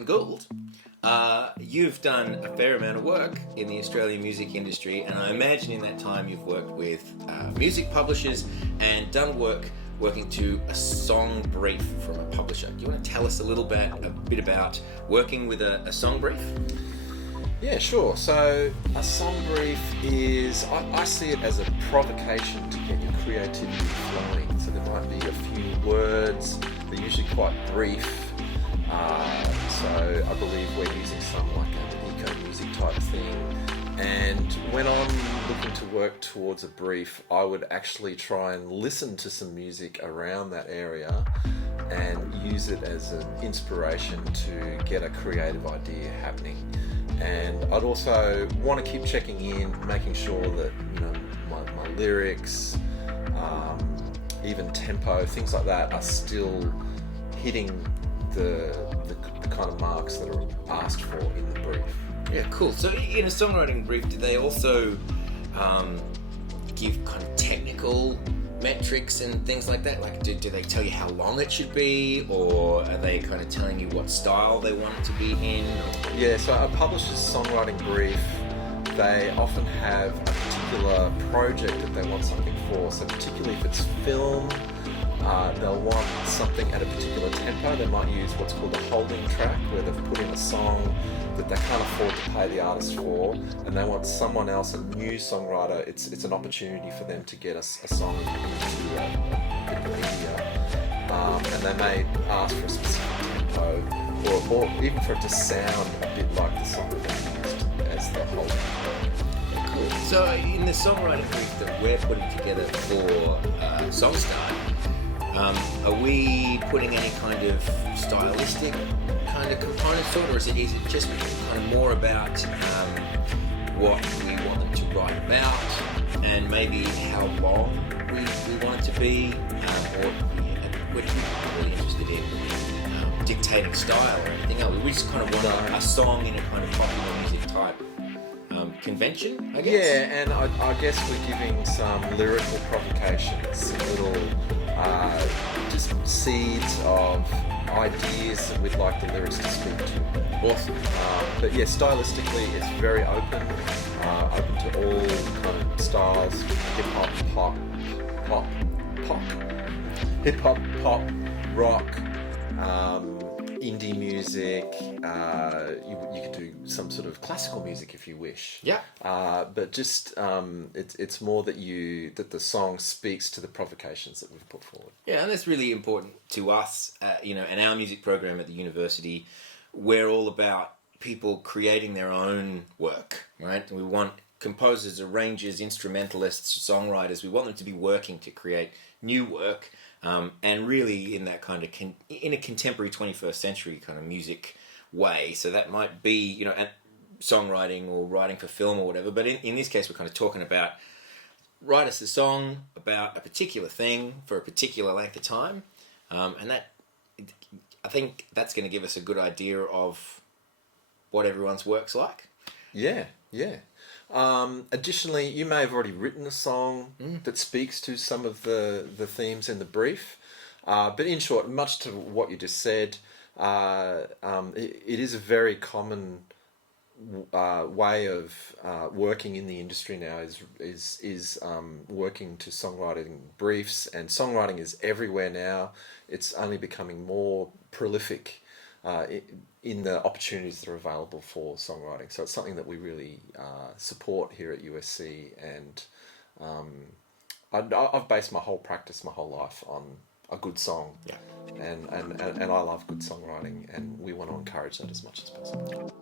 Lachlan Gould, you've done a fair amount of work in the Australian music industry, and I imagine in that time you've worked with music publishers and done working to a song brief from a publisher. Do you want to tell us a bit about working with a song brief? Yeah, sure. So a song brief is, I see it as a provocation to get your creativity flowing. So there might be a few words, they're usually quite brief. So I believe we're using some like an eco-music type thing. And when I'm looking to work towards a brief, I would actually try and listen to some music around that area and use it as an inspiration to get a creative idea happening. And I'd also want to keep checking in, making sure that my lyrics, even tempo, things like that are still hitting the kind of marks that are asked for in the brief. Yeah, cool. So in a songwriting brief, do they also give kind of technical metrics and things like that? Like, do they tell you how long it should be, or are they kind of telling you what style they want it to be in? Yeah, so a publisher's songwriting brief, they often have a particular project that they want something for. So particularly if it's film, they'll want something at a particular tempo. They might use what's called a holding track, where they've put in a song that they can't afford to pay the artist for, and they want someone else, a new songwriter. It's an opportunity for them to get a song into a bit of media, and they may ask for a specific tempo, or even for it to sound a bit like the song that they used as the holding track. Cool. So in the songwriting brief that we're putting together for Songstart, are we putting any kind of stylistic kind of components to it, or is it just kind of more about what we want them to write about, and maybe how long we want it to be, or we're not really interested in dictating style or anything else. We just kind of want a song in a kind of popular music type convention, I guess. Yeah, and I guess we're giving some lyrical provocations, some little just seeds of ideas that we'd like the lyrics to speak to. Awesome. But yeah, stylistically it's very open to all kind of styles: hip hop, pop, rock, indie music. You could do some sort of classical music if you wish. Yeah. But just it's more that the song speaks to the provocations that we've put forward. Yeah, and that's really important to us. In our music program at the university, we're all about people creating their own work, right? We want composers, arrangers, instrumentalists, songwriters. We want them to be working to create new work, and really in that kind of in a contemporary 21st century kind of music way. So that might be songwriting or writing for film or whatever. But in this case, we're kind of talking about write us a song about a particular thing for a particular length of time, and that I think that's going to give us a good idea of what everyone's work's like. Yeah. Additionally, you may have already written a song that speaks to some of the themes in the brief. But in short, much to what you just said, it is a very common way of working in the industry now is working to songwriting briefs, and songwriting is everywhere now. It's only becoming more prolific in the opportunities that are available for songwriting. So it's something that we really support here at USC, and I've based my whole practice, my whole life on a good song. Yeah. And I love good songwriting, and we want to encourage that as much as possible.